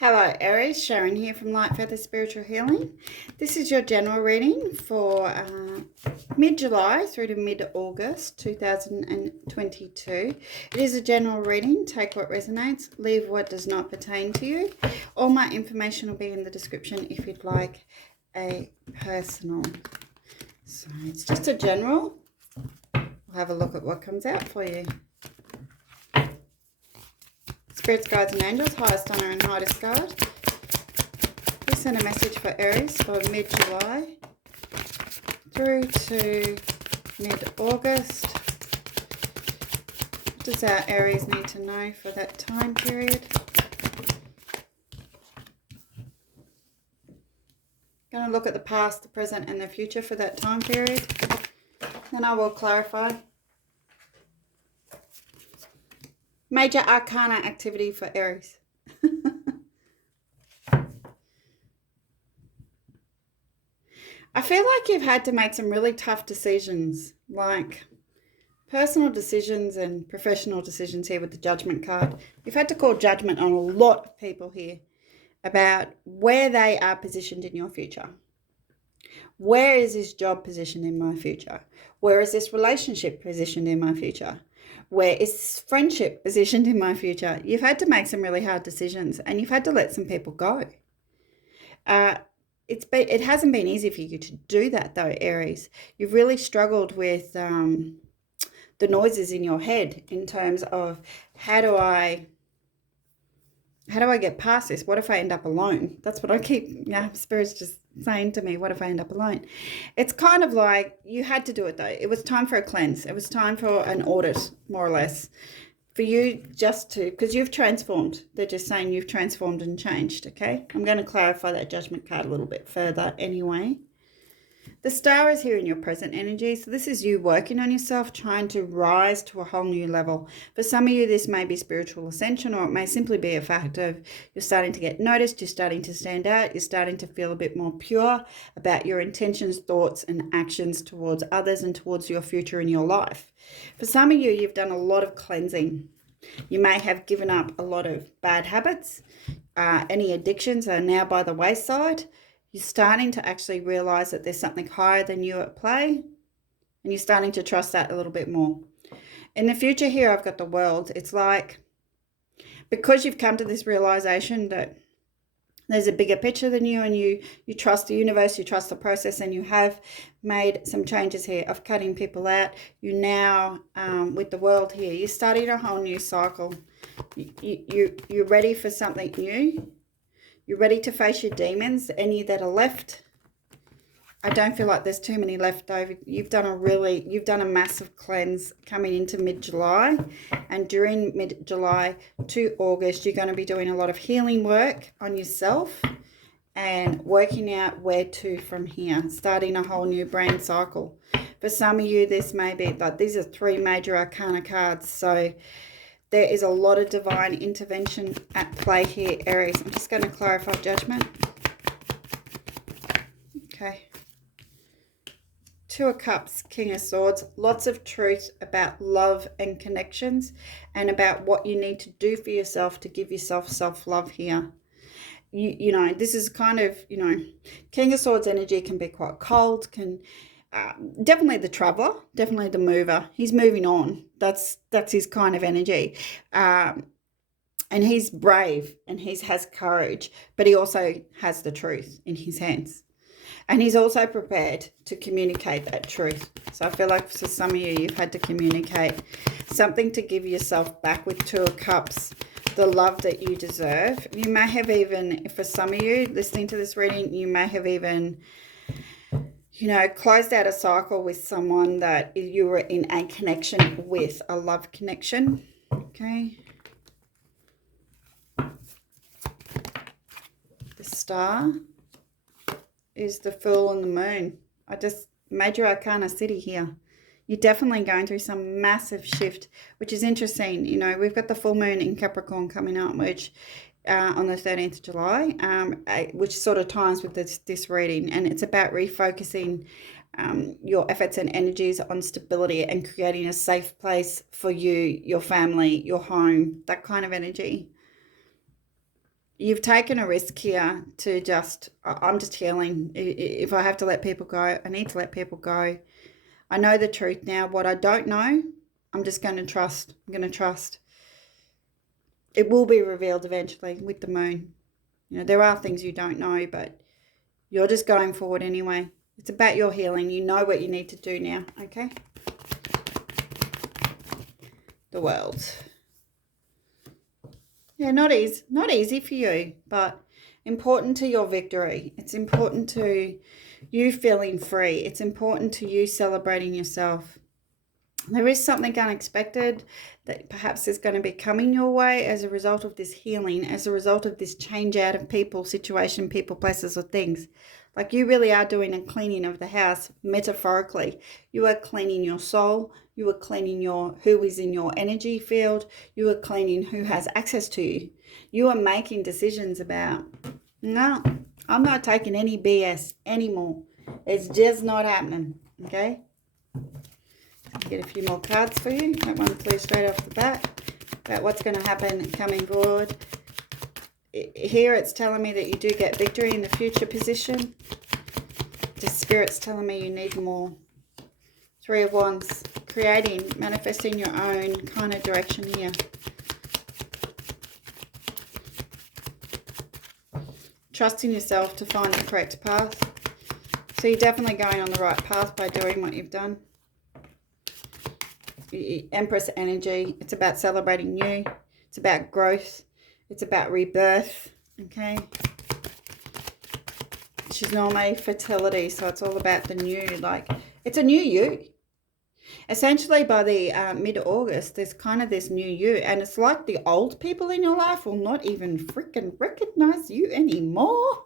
Hello Aries, Sharon here from Light Feather Spiritual Healing. This is your general reading for mid-July through to mid-August 2022. It is a general reading. Take what resonates, leave what does not pertain to you. All my information will be in the description if you'd like a personal. So it's just a general. We'll have a look at what comes out for you. Spirits, guides and angels, highest honor and highest guard. Please send a message for Aries for mid-July through to mid-August. What does our Aries need to know for that time period? Going to look at the past, the present and the future for that time period. Then I will clarify. Major Arcana activity for Aries. I feel like you've had to make some really tough decisions, like personal decisions and professional decisions here with the Judgment card. You've had to call judgment on a lot of people here about where they are positioned in your future. Where is this job positioned in my future? Where is this relationship positioned in my future? Where is friendship positioned in my future? You've had to make some really hard decisions and you've had to let some people go. It hasn't been easy for you to do that though, Aries. You've really struggled with the noises in your head in terms of how do I get past this? What if I end up alone? That's what I keep, Spirit's just saying to me, what if I end up alone? It's kind of like you had to do it though. It was time for a cleanse. It was time for an audit, more or less, for you just to, because you've transformed. They're just saying you've transformed and changed, okay? I'm going to clarify that Judgment card a little bit further anyway. The Star is here in your present energy. So this is you working on yourself, trying to rise to a whole new level. For some of you, this may be spiritual ascension, or it may simply be a fact of you're starting to get noticed, you're starting to stand out, you're starting to feel a bit more pure about your intentions, thoughts, and actions towards others and towards your future in your life. For some of you, you've done a lot of cleansing. You may have given up a lot of bad habits. Any addictions are now by the wayside. You're starting to actually realize that there's something higher than you at play, and you're starting to trust that a little bit more. In the future here, I've got the World. It's like, because you've come to this realization that there's a bigger picture than you, and you trust the universe, you trust the process, and you have made some changes here of cutting people out. You now, with the World here, you're starting a whole new cycle. You're ready for something new. You're ready to face your demons, any that are left. I don't feel like there's too many left over. You've done a massive cleanse coming into mid-July. And during mid-July to August, you're going to be doing a lot of healing work on yourself and working out where to from here, starting a whole new brand cycle. For some of you, this may be, like, these are 3 major arcana cards, so there is a lot of divine intervention at play here, Aries. I'm just going to clarify judgment. Okay. 2 of Cups, King of Swords. Lots of truth about love and connections and about what you need to do for yourself to give yourself self-love here. You know, this is kind of, King of Swords energy can be quite cold, definitely the traveler, definitely the mover. He's moving on. That's his kind of energy. And he's brave and he has courage, but he also has the truth in his hands. And he's also prepared to communicate that truth. So I feel like for some of you, you've had to communicate something to give yourself back with 2 of Cups, the love that you deserve. You may have even, for some of you listening to this reading, you may have even, closed out a cycle with someone that you were in a connection with, a love connection. Okay. The Star is the Fool and the Moon. Major Arcana City here. You're definitely going through some massive shift, which is interesting. We've got the full moon in Capricorn coming up, which on the 13th of July, which sort of ties with this reading. And it's about refocusing your efforts and energies on stability and creating a safe place for you, your family, your home, that kind of energy. you've taken a risk here to just, I'm just healing. If I have to let people go, I need to let people go. I know the truth now. What I don't know, I'm just going to trust. I'm going to trust. It will be revealed eventually with the moon. You know, there are things you don't know, but you're just going forward anyway. It's about your healing. You know what you need to do now, okay? The world. Yeah, not easy for you, but important to your victory. It's important to you feeling free. It's important to you celebrating yourself. There is something unexpected that perhaps is going to be coming your way as a result of this healing, as a result of this change out of people, situation, people, places, or things. Like you really are doing a cleaning of the house, metaphorically. You are cleaning your soul. You are cleaning who is in your energy field. You are cleaning who has access to you. You are making decisions about, no, I'm not taking any BS anymore. It's just not happening, okay? Get a few more cards for you. That one clear straight off the bat about what's going to happen coming forward. Here it's telling me that you do get victory in the future position. The Spirit's telling me you need more. Three of Wands, creating, manifesting your own kind of direction here. Trusting yourself to find the correct path. So you're definitely going on the right path by doing what you've done. Empress energy. It's about celebrating you. It's about growth. It's about rebirth. Okay. She's normally fertility, so it's all about the new. Like, it's a new you. Essentially, by the mid-August, there's kind of this new you, and it's like the old people in your life will not even freaking recognize you anymore.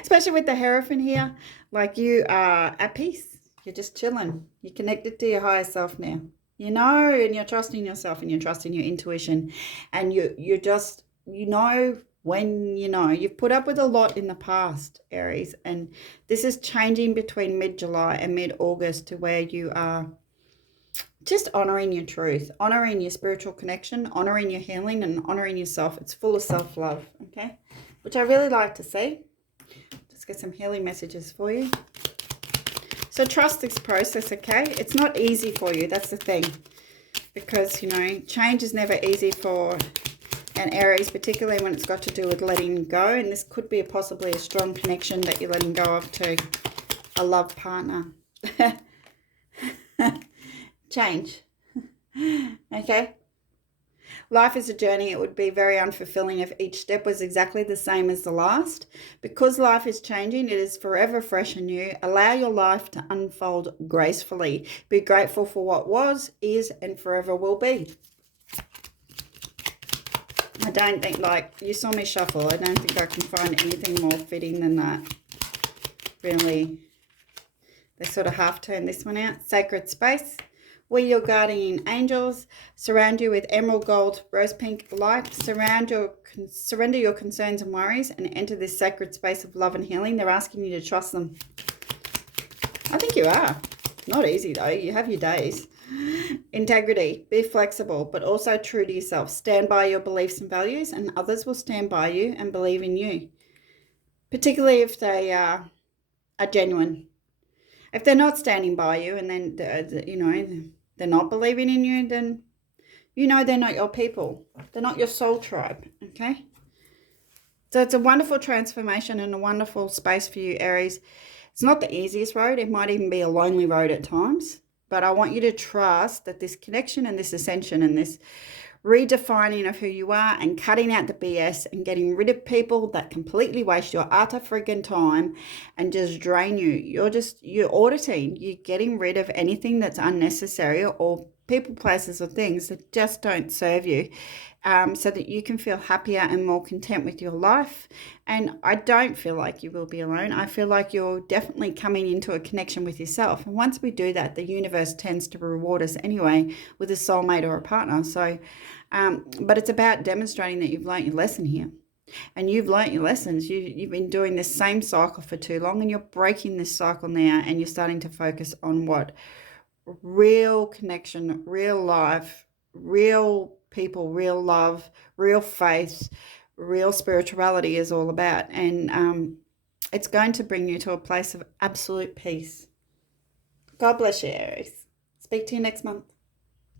Especially with the Hierophant here. Like, you are at peace. You're just chilling. You're connected to your higher self now. You know, and you're trusting yourself and you're trusting your intuition. And you're just, you know when you know. You've put up with a lot in the past, Aries. And this is changing between mid-July and mid-August to where you are just honoring your truth, honoring your spiritual connection, honoring your healing, and honoring yourself. It's full of self-love, okay? Which I really like to see. Let's get some healing messages for you. So trust this process, okay? It's not easy for you. That's the thing. Because, you know, change is never easy for an Aries, particularly when it's got to do with letting go. And this could be possibly a strong connection that you're letting go of to a love partner. Change. Okay? Life is a journey. It would be very unfulfilling if each step was exactly the same as the last. Because life is changing, it is forever fresh and new. Allow your life to unfold gracefully. Be grateful for what was, is, and forever will be. I don't think, like, you saw me shuffle. I don't think I can find anything more fitting than that. Really. They sort of half turned this one out. Sacred space. We, your guardian angels, surround you with emerald gold, rose pink light. Surrender your concerns and worries and enter this sacred space of love and healing. They're asking you to trust them. I think you are. Not easy, though. You have your days. Integrity. Be flexible, but also true to yourself. Stand by your beliefs and values, and others will stand by you and believe in you, particularly if they are genuine. If they're not standing by you and then, you know, they're not believing in you, then you know they're not your people. They're not your soul tribe, okay? So it's a wonderful transformation and a wonderful space for you, Aries. It's not the easiest road. It might even be a lonely road at times. But I want you to trust that this connection and this ascension and this redefining of who you are and cutting out the BS and getting rid of people that completely waste your utter friggin' time and just drain you. You're auditing. You're getting rid of anything that's unnecessary or people, places, or things that just don't serve you, so that you can feel happier and more content with your life. And I don't feel like you will be alone. I feel like you're definitely coming into a connection with yourself. And once we do that, the universe tends to reward us anyway with a soulmate or a partner. So, but it's about demonstrating that you've learnt your lesson here. And you've learnt your lessons. You've been doing this same cycle for too long, and you're breaking this cycle now, and you're starting to focus on what real connection, real life, real people, real love, real faith, real spirituality is all about. And it's going to bring you to a place of absolute peace. God bless you, Aries. Speak to you next month.